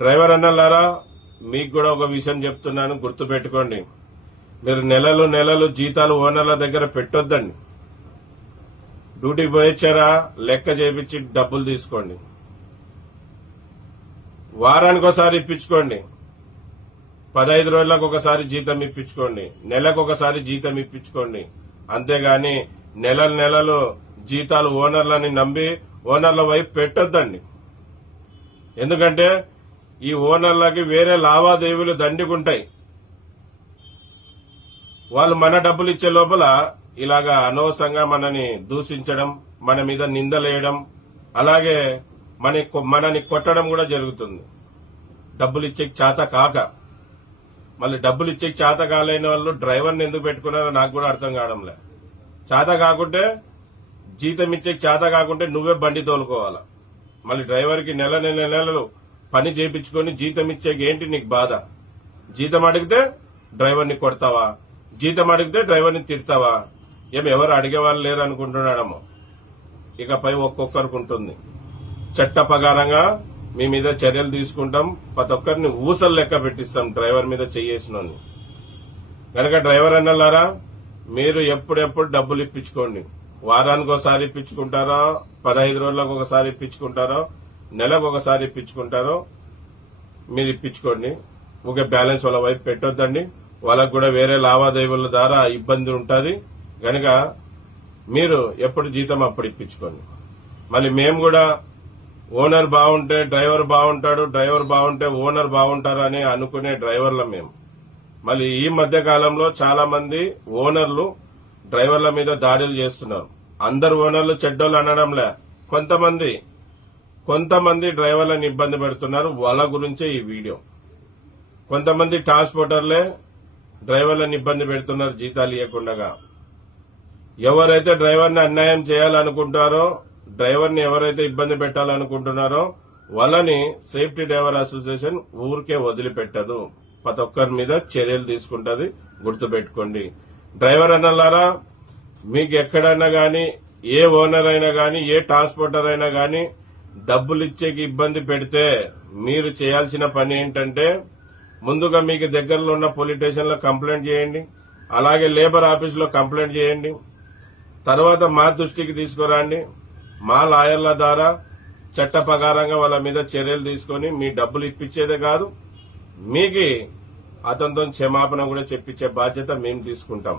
Driver అన్నలారా, మీకు కూడా ఒక విషయం చెప్తున్నాను, గుర్తుపెట్టుకోండి. మీరు నెలలు జీతాలు ఓనర్ల దగ్గర పెట్టొద్దండి. డ్యూటీకి పోయొచ్చారా లెక్క చేపించి డబ్బులు తీసుకోండి. వారానికి ఒకసారి ఇప్పించుకోండి, 15 రోజులకు ఒకసారి జీతం ఇప్పించుకోండి, నెలకు ఒకసారి జీతం ఇప్పించుకోండి. అంతేగాని నెలలు జీతాలు ఓనర్లని నమ్మి ఓనర్ల వైపు పెట్టొద్దండి. ఎందుకంటే ఈ ఓనర్లకి వేరే లావాదేవీలు దండిగుంటాయి. వాళ్ళు మన డబ్బులు ఇచ్చే లోపల ఇలాగా అనవసరంగా మనని దూషించడం, మన మీద నిందలేయడం, అలాగే మనని కొట్టడం కూడా జరుగుతుంది. డబ్బులు ఇచ్చే చేత కాక. మళ్ళీ డబ్బులు ఇచ్చే చేత కాలేని వాళ్ళు డ్రైవర్ని ఎందుకు పెట్టుకున్నారో నాకు కూడా అర్థం కావడంలే. చేత కాకుంటే జీతం ఇచ్చే చేత కాకుంటే నువ్వే బండి తోలుకోవాలా. మళ్ళీ డ్రైవర్కి నెలలు పని చేయించుకొని జీతం ఇచ్చేకి ఏంటి నీకు బాధ? జీతం అడిగితే డ్రైవర్ని కొడతావా? జీతం అడిగితే డ్రైవర్ని తిడతావా? ఎవరు అడిగేవాళ్ళు లేరు అనుకుంటున్నాడమ్మో. ఇకపై ఒక్కొక్కరికి ఉంటుంది. చట్ట ప్రకారంగా మీ మీద చర్యలు తీసుకుంటాం. ప్రతి ఒక్కరిని ఊసలు లెక్క పెట్టిస్తాం డ్రైవర్ మీద చెయ్యేసినోని. కనుక డ్రైవర్ అన్నలారా, మీరు ఎప్పుడెప్పుడు డబ్బులు ఇప్పించుకోండి. వారానికి ఒకసారి ఇప్పించుకుంటారో, 15 రోజులకు ఒకసారి ఇప్పించుకుంటారో, నెలకు ఒకసారి ఇప్పించుకుంటారో మీరు ఇప్పించుకోండి. ఊకే బ్యాలెన్స్ వాళ్ళ వైపు పెట్టొద్దండి. వాళ్ళకు కూడా వేరే లావాదేవీల ద్వారా ఇబ్బంది ఉంటుంది. కనుక మీరు ఎప్పుడు జీతం అప్పుడు ఇప్పించుకోండి. మళ్ళీ మేము కూడా ఓనర్ బాగుంటే డ్రైవర్ బాగుంటాడు, డ్రైవర్ బాగుంటే ఓనర్ బాగుంటారు అని అనుకునే డ్రైవర్లం మేము. మళ్ళీ ఈ మధ్య కాలంలో చాలా మంది ఓనర్లు డ్రైవర్ల మీద దాడులు చేస్తున్నారు. అందరు ఓనర్లు చెడ్డోళ్ళు అనడంలే, కొంతమంది డ్రైవర్లను ఇబ్బంది పెడుతున్నారు. వాళ్ళ గురించే ఈ వీడియో. కొంతమంది ట్రాన్స్పోర్టర్లే డ్రైవర్లను ఇబ్బంది పెడుతున్నారు జీతాలు ఇవ్వకుండా. ఎవరైతే డ్రైవర్ని అన్యాయం చేయాలనుకుంటారో, డ్రైవర్ని ఎవరైతే ఇబ్బంది పెట్టాలనుకుంటున్నారో వాళ్ళని సేఫ్టీ డ్రైవర్ అసోసియేషన్ ఊరికే వదిలిపెట్టదు. ప్రతి ఒక్కరి మీద చర్యలు తీసుకుంటది, గుర్తుపెట్టుకోండి. డ్రైవర్ అన్నలారా, మీకు ఎక్కడైనా గాని, ఏ ఓనర్ అయినా గాని, ఏ ట్రాన్స్పోర్టర్ అయినా గాని డబ్బులు ఇచ్చేకి ఇబ్బంది పెడితే మీరు చేయాల్సిన పని ఏంటంటే, ముందుగా మీకు దగ్గరలో ఉన్న పోలీస్ స్టేషన్ లో కంప్లైంట్ చేయండి. అలాగే లేబర్ ఆఫీస్ లో కంప్లైంట్ చేయండి. తర్వాత మా దృష్టికి తీసుకురండి. మా లాయర్ల ద్వారా చట్ట ప్రకారంగా వాళ్ళ మీద చర్యలు తీసుకుని మీ డబ్బులు ఇప్పించేదే కాదు, మీకు అతనితో క్షమాపణ కూడా చెప్పించే బాధ్యత మేము తీసుకుంటాం.